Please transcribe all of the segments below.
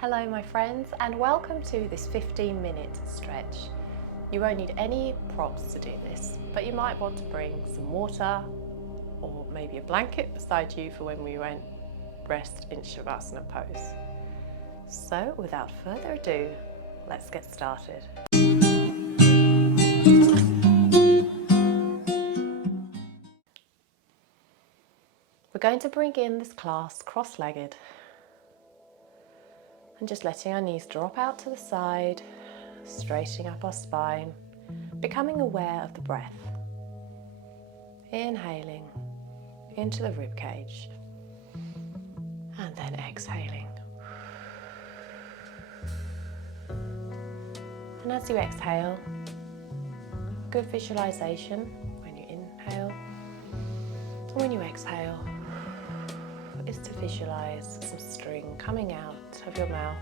Hello my friends, and welcome to this 15-minute stretch. You won't need any props to do this, but you might want to bring some water or maybe a blanket beside you for when we won't rest in Shavasana pose. So without further ado, let's get started. We're going to bring in this class cross-legged and just letting our knees drop out to the side, straightening up our spine, becoming aware of the breath. Inhaling into the rib cage and then exhaling. And as you exhale, good visualization when you inhale, and when you exhale is to visualize some string coming out of your mouth.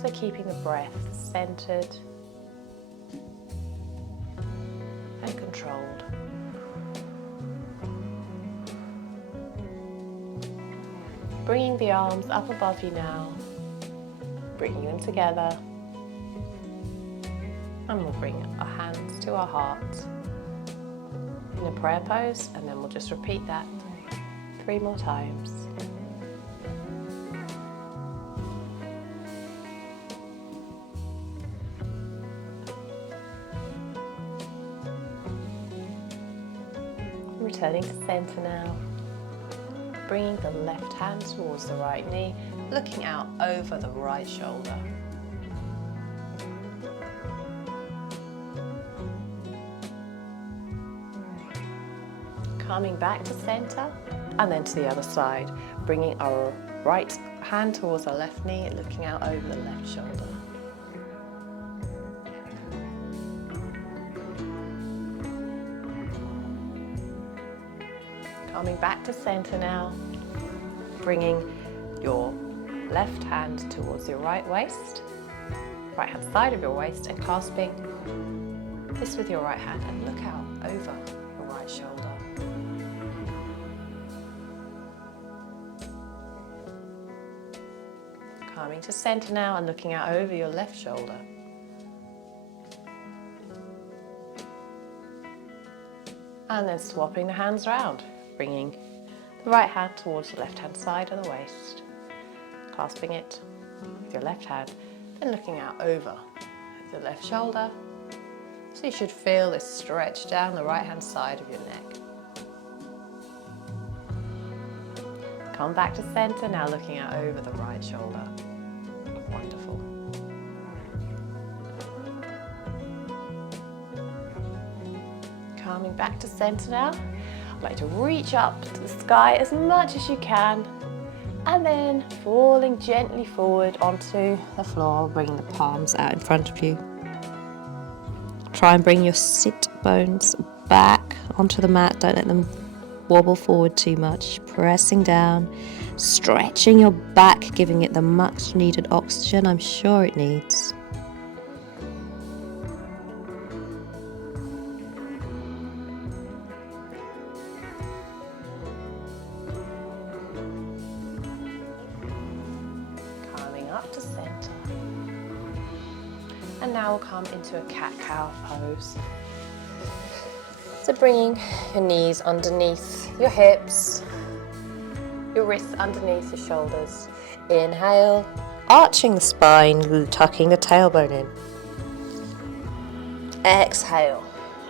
So keeping the breath centered and controlled. Bringing the arms up above you now, bringing them together, and we'll bring our hands to our heart in a prayer pose, and then we'll just repeat that 3 more times. Returning to center now, bringing the left hand towards the right knee, looking out over the right shoulder. Coming back to center and then to the other side, bringing our right hand towards our left knee, looking out over the left shoulder. Coming back to center now, bringing your left hand towards your right waist, right hand side of your waist, and clasping this with your right hand, and look out over your right shoulder. Coming to center now and looking out over your left shoulder. And then swapping the hands around, bringing the right hand towards the left hand side of the waist, clasping it with your left hand, then looking out over the left shoulder. So you should feel this stretch down the right hand side of your neck. Come back to center now, looking out over the right shoulder. Wonderful. Coming back to center now. I'd like to reach up to the sky as much as you can, and then falling gently forward onto the floor, bringing the palms out in front of you. Try and bring your sit bones back onto the mat. Don't let them wobble forward too much. Pressing down, stretching your back, giving it the much needed oxygen I'm sure it needs. Coming up to center. And now we'll come into a cat-cow pose. So bringing your knees underneath your hips, your wrists underneath your shoulders. Inhale, arching the spine, tucking the tailbone in. Exhale,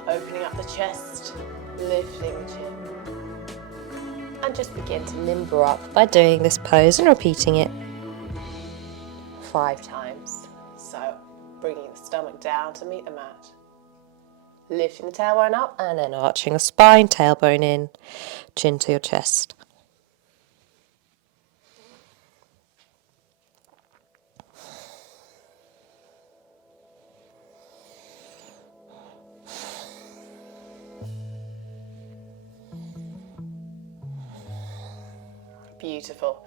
opening up the chest, lifting the chin. And just begin to limber up by doing this pose and repeating it 5 times. So bringing the stomach down to meet the mat. Lifting the tailbone up and then arching the spine, tailbone in, chin to your chest. Beautiful.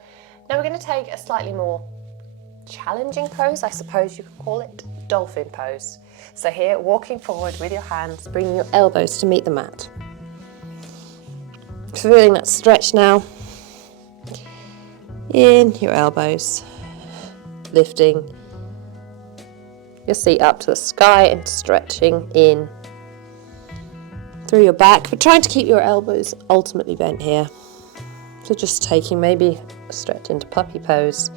Now we're going to take a slightly more challenging pose, I suppose you could call it. dolphin pose. So here, walking forward with your hands, bringing your elbows to meet the mat. Feeling that stretch now. In your elbows, lifting your seat up to the sky and stretching in through your back, but trying to keep your elbows ultimately bent here. So just taking maybe a stretch into puppy pose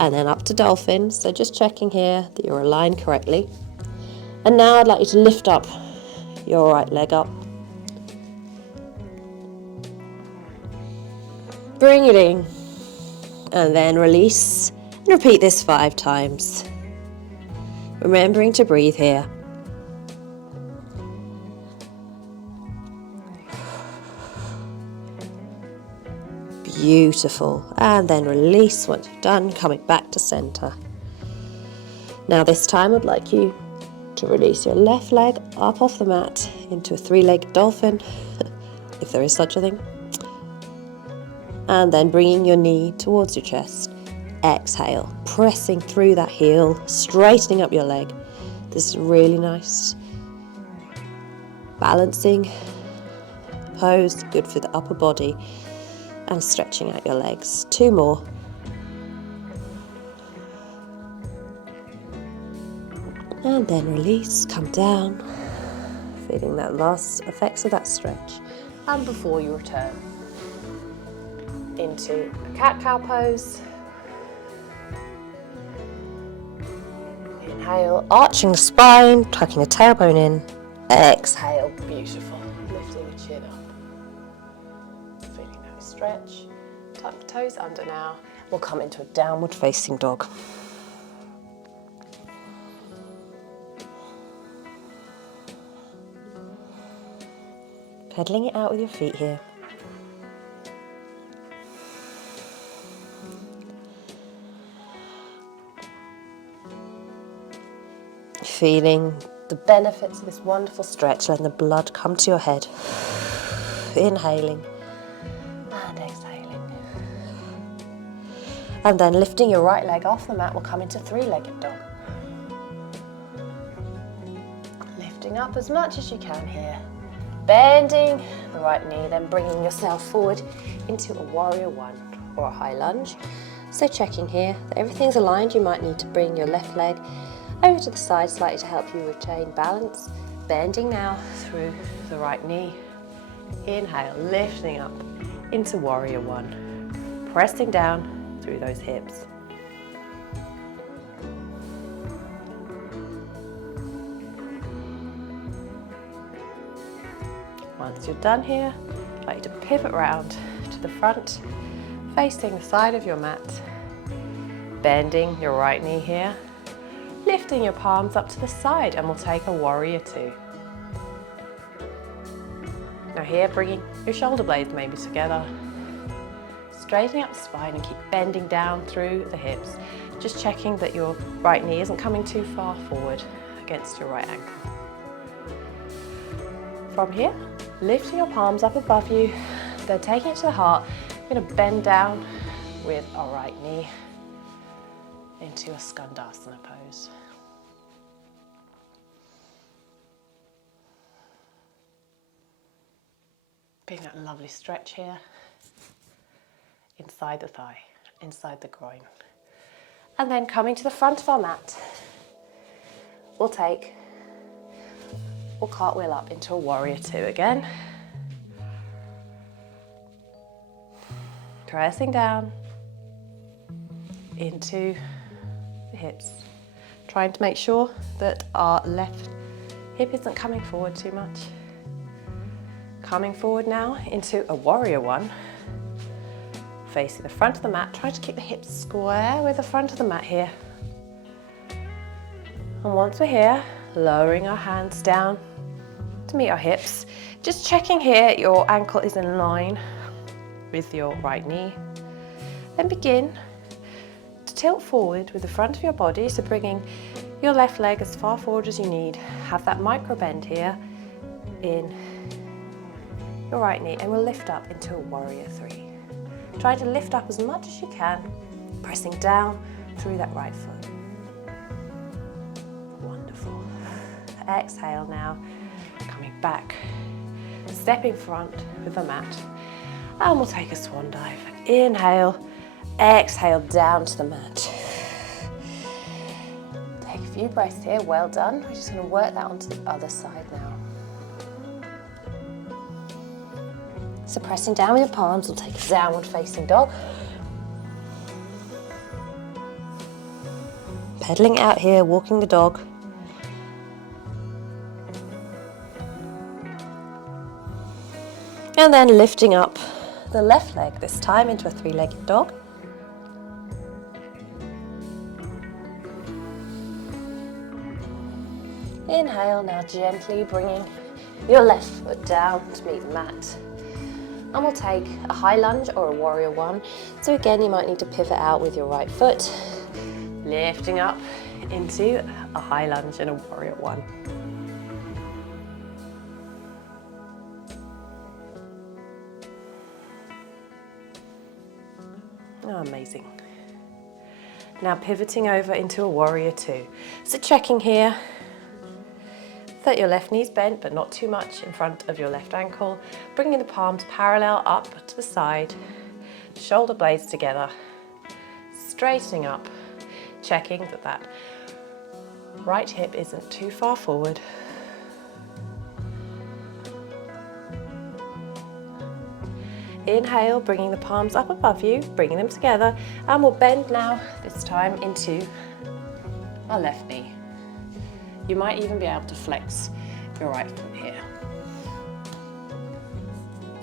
and then up to dolphin. So just checking here that you're aligned correctly. And now I'd like you to lift up your right leg up. Bring it in and then release and repeat this 5 times. Remembering to breathe here. Beautiful. And then release once you've done, coming back to center. Now this time I'd like you to release your left leg up off the mat into a 3-legged dolphin, if there is such a thing. And then bringing your knee towards your chest. Exhale, pressing through that heel, straightening up your leg. This is really nice. Balancing pose, good for the upper body. And stretching out your legs. 2 more. And then release, come down. Feeling that last effects of that stretch. And before you return into a cat-cow pose. Inhale, arching the spine, tucking the tailbone in. Exhale, beautiful. Lifting the chin up. Feeling that stretch. Tuck the toes under now. We'll come into a downward facing dog. Pedaling it out with your feet here. Feeling the benefits of this wonderful stretch, letting the blood come to your head. Inhaling and exhaling. And then lifting your right leg off the mat, we'll come into 3-legged dog. Lifting up as much as you can here. Bending the right knee, then bringing yourself forward into a warrior 1 or a high lunge. So checking here that everything's aligned, you might need to bring your left leg over to the side slightly to help you retain balance. Bending now through the right knee. Inhale, lifting up into warrior 1. Pressing down through those hips. Once you're done here, I'd like you to pivot round to the front, facing the side of your mat. Bending your right knee here. Lifting your palms up to the side, and we'll take a warrior 2. Now here, bringing your shoulder blades maybe together. Straightening up the spine and keep bending down through the hips. Just checking that your right knee isn't coming too far forward against your right ankle. From here, lifting your palms up above you, then taking it to the heart. We're going to bend down with our right knee into a Skandasana pose. Being that lovely stretch here, inside the thigh, inside the groin. And then coming to the front of our mat, we'll cartwheel up into a warrior 2 again. Pressing down into the hips. Trying to make sure that our left hip isn't coming forward too much. Coming forward now into a warrior 1. Facing the front of the mat, trying to keep the hips square with the front of the mat here. And once we're here, lowering our hands down to meet our hips. Just checking here your ankle is in line with your right knee. Then begin to tilt forward with the front of your body, so bringing your left leg as far forward as you need. Have that micro bend here in your right knee, and we'll lift up into a warrior 3. Try to lift up as much as you can, pressing down through that right foot. 1, Exhale now, coming back, step in front with the mat, and we'll take a swan dive. Inhale, exhale down to the mat. Take a few breaths here, well done. We're just going to work that onto the other side now. So pressing down with your palms, we'll take a downward facing dog. Pedaling out here, walking the dog. And then lifting up the left leg, this time into a three-legged dog. Inhale, now gently bringing your left foot down to meet the mat. And we'll take a high lunge or a warrior one. So again, you might need to pivot out with your right foot, lifting up into a high lunge and a warrior one. Oh, amazing. Now pivoting over into a warrior two. So checking here that your left knee's bent, but not too much in front of your left ankle. Bringing the palms parallel up to the side, shoulder blades together, straightening up, checking that that right hip isn't too far forward. Inhale, bringing the palms up above you, bringing them together, and we'll bend now, this time into our left knee. You might even be able to flex your right foot here.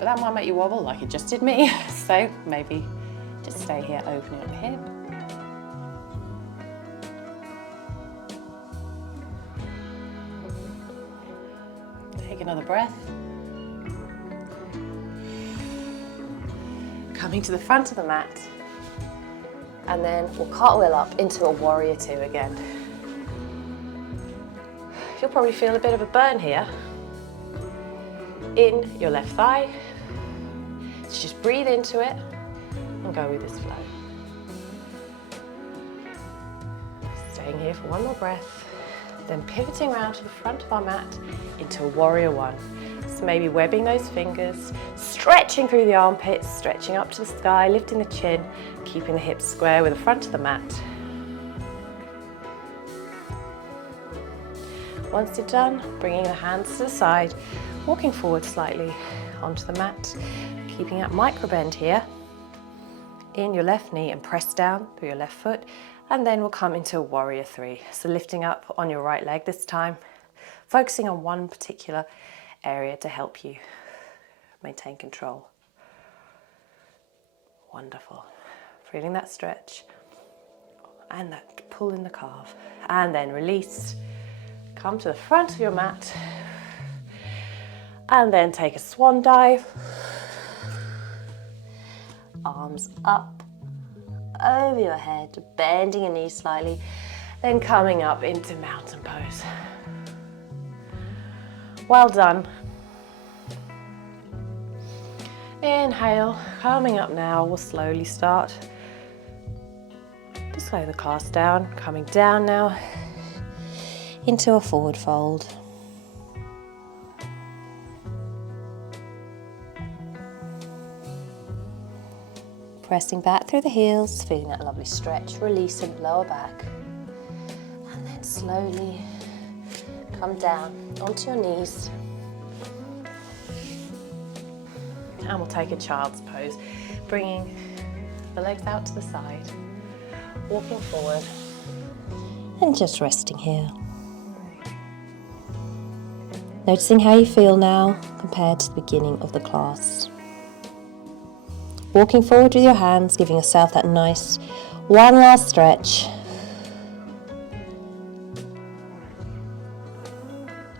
But that might make you wobble like it just did me, so maybe just stay here, opening up the hip. Take another breath. Coming to the front of the mat, and then we'll cartwheel up into a warrior two again. You'll probably feel a bit of a burn here in your left thigh. So just breathe into it and go with this flow. Staying here for one more breath, then pivoting around to the front of our mat into a warrior one. So maybe webbing those fingers, stretching through the armpits, stretching up to the sky, lifting the chin, keeping the hips square with the front of the mat. Once you're done, bringing the hands to the side, walking forward slightly onto the mat, keeping that micro bend here in your left knee and press down through your left foot, and then we'll come into a warrior three. So lifting up on your right leg this time, focusing on one particular area to help you maintain control. Wonderful. Feeling that stretch and that pull in the calf, and then release. Come to the front of your mat and then take a swan dive. Arms up over your head, bending your knees slightly, then coming up into mountain pose. Well done. Inhale, coming up now, we'll slowly start to slow the class down, coming down now into a forward fold. Pressing back through the heels, feeling that lovely stretch, releasing lower back. And then slowly come down onto your knees. And we'll take a child's pose, bringing the legs out to the side, walking forward. And just resting here. Noticing how you feel now compared to the beginning of the class. Walking forward with your hands, giving yourself that nice one last stretch.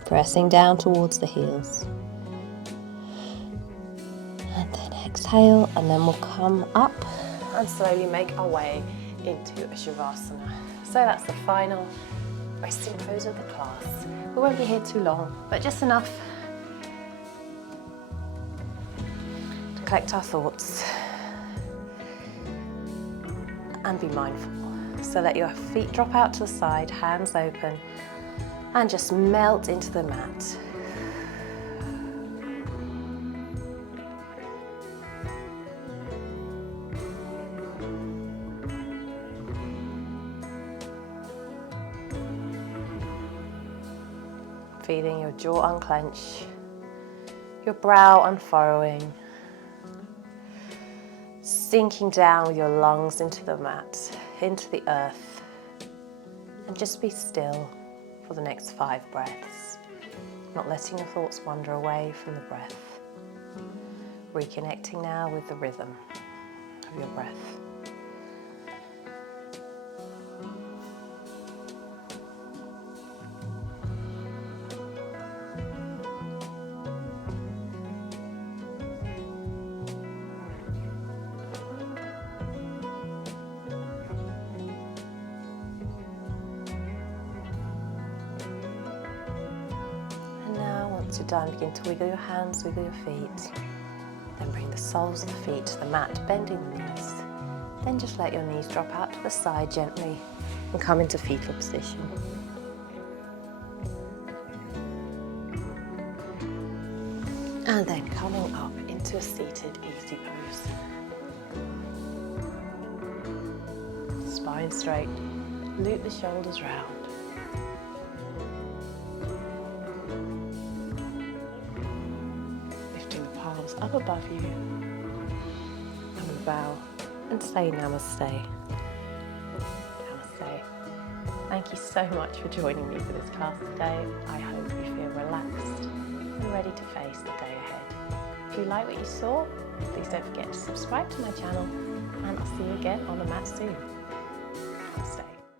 Pressing down towards the heels. And then exhale, and then we'll come up and slowly make our way into a Shavasana. So that's the final resting pose of the class. We won't be here too long, but just enough to collect our thoughts and be mindful. So let your feet drop out to the side, hands open, and just melt into the mat. Feeling your jaw unclench, your brow unfurrowing, sinking down with your lungs into the mat, into the earth, and just be still for the next 5 breaths, not letting your thoughts wander away from the breath. Reconnecting now with the rhythm of your breath. Once you're done, begin to wiggle your hands, wiggle your feet. Then bring the soles of the feet to the mat, bending the knees. Then just let your knees drop out to the side gently and come into fetal position. And then coming up into a seated easy pose. Spine straight, loop the shoulders round. Up above you, and we bow and say namaste. Namaste. Thank you so much for joining me for this class today. I hope you feel relaxed and ready to face the day ahead. If you like what you saw, please don't forget to subscribe to my channel, and I'll see you again on the mat soon. Namaste.